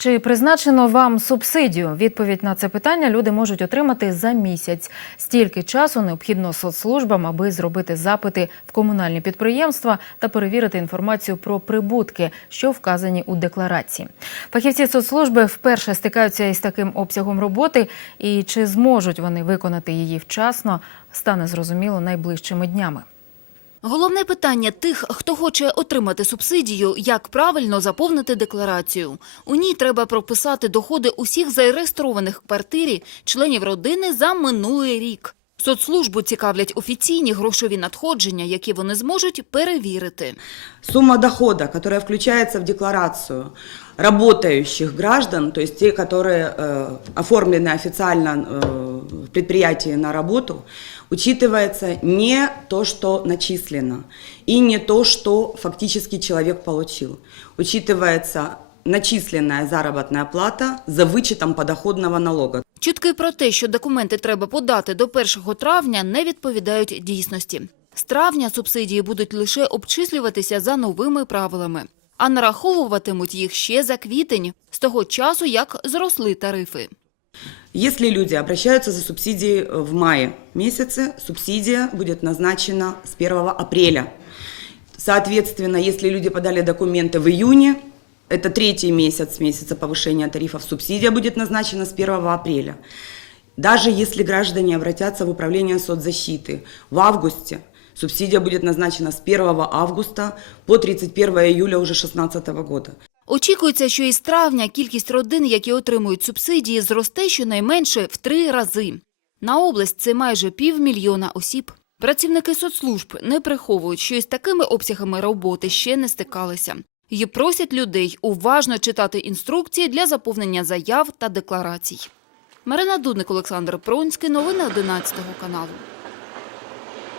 Чи призначено вам субсидію? Відповідь на це питання люди можуть отримати за місяць. Стільки часу необхідно соцслужбам, аби зробити запити в комунальні підприємства та перевірити інформацію про прибутки, що вказані у декларації. Фахівці соцслужби вперше стикаються із таким обсягом роботи, і чи зможуть вони виконати її вчасно, стане зрозуміло найближчими днями. Головне питання тих, хто хоче отримати субсидію, як правильно заповнити декларацію. У ній треба прописати доходи усіх зареєстрованих в квартирі членів родини за минулий рік. Соцслужбу цікавлять офіційні грошові надходження, які вони зможуть перевірити. Сумма дохода, которая включается в декларацию работающих граждан, то есть те, которые э, оформлены официально э, в предприятии на работу, учитывается не то, что начислено, и не то, что фактически человек получил. Учитывается начисленная заработная плата за вычетом подоходного налога. Чутки про те, що документи треба подати до 1 травня, не відповідають дійсності. З травня субсидії будуть лише обчислюватися за новими правилами, а нараховуватимуть їх ще за квітень, з того часу, як зросли тарифи. Если люди обращаются за субсидией в мае месяце, субсидия будет назначена с 1 апреля. Соответственно, если люди подали документы в июне, это третий месяц, месяца повышения тарифов, субсидия будет назначена с 1 апреля. Даже если граждане обратятся в управление соцзащиты в августе, субсидия будет назначена с 1 августа по 31 июля уже 2016 года. Очікується, що із травня кількість родин, які отримують субсидії, зросте щонайменше в три рази. На область це майже півмільйона осіб. Працівники соцслужб не приховують, що із такими обсягами роботи ще не стикалися. І просять людей уважно читати інструкції для заповнення заяв та декларацій. Марина Дудник, Олександр Пронський. Новини 11 каналу.